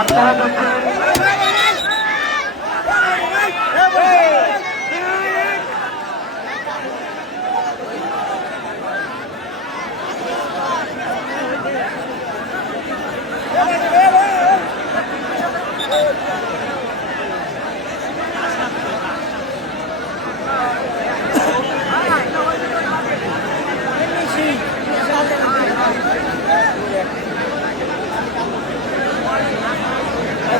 আপনারা দেখছেন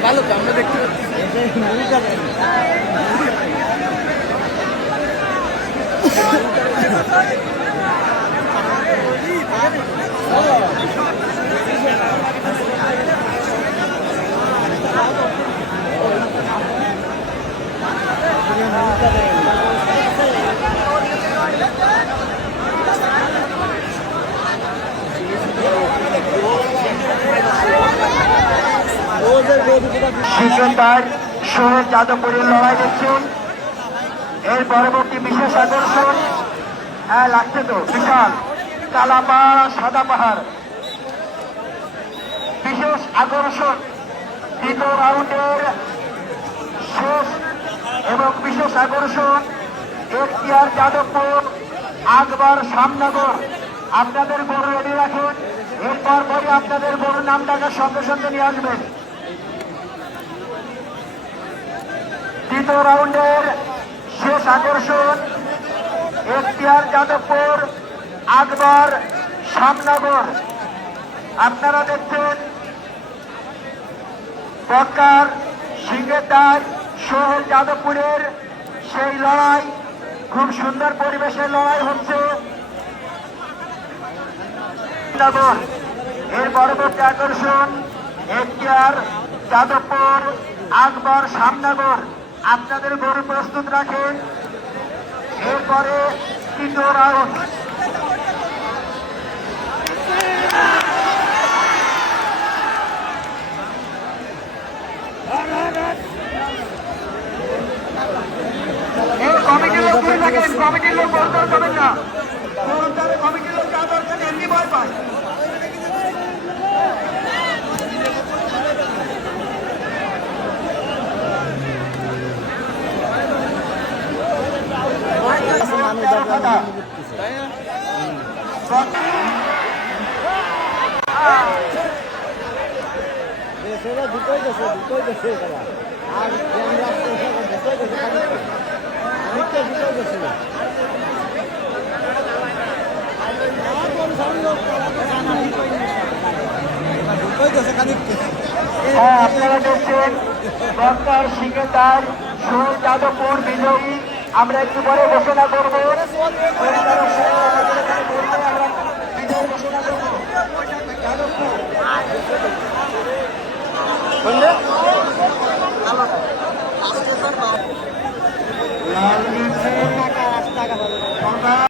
ভালো তো আমরা দেখতে সিকন্দার সোহেল যাদবপুরের লড়াই দেখছেন। এর পরবর্তী বিশেষ আকর্ষণ লাগছে তো বিশাল কালাপাড়া সাদা পাহাড়। বিশেষ আকর্ষণ দ্বিতীয় রাউন্ডের শেষ এবং বিশেষ আকর্ষণ এখতিয়ার যাদবপুর আকবর সামনগর। আপনাদের গরু রেডি রাখুন, এরপর পরে আপনাদের গরুর নাম ডাকার সঙ্গে সঙ্গে নিয়ে আসবেন। তৃতীয় রাউন্ডের শেষ আকর্ষণ এখতিয়ার যাদবপুর আকবর সামনগর। আপনারা দেখছেন বক্কার সিংহের দায় সোহেল যাদবপুরের সেই লড়াই। খুব সুন্দর পরিবেশের লড়াই হচ্ছে। এর পরবর্তী আকর্ষণ এখতিয়ার যাদবপুর আকবর সামনগর। আপনাদের গরু প্রস্তুত রাখেন, এরপরে তৃতীয় রাউন্ড। কমিটির লোক ধরে থাকেন, কমিটির লোক বর্তমান করবেন না। কমিটির লোক যা দরকার এমনি ভয় পায়। দুটোই দেশে আর দুটোই দেশে আপনারা দেখছেন বক্কার সিংহেদার সোহেল যাদবপুর বিজয়ী। আমরা একটু পরে ঘোষণা করবো, বিজয় ঘোষণা করবো।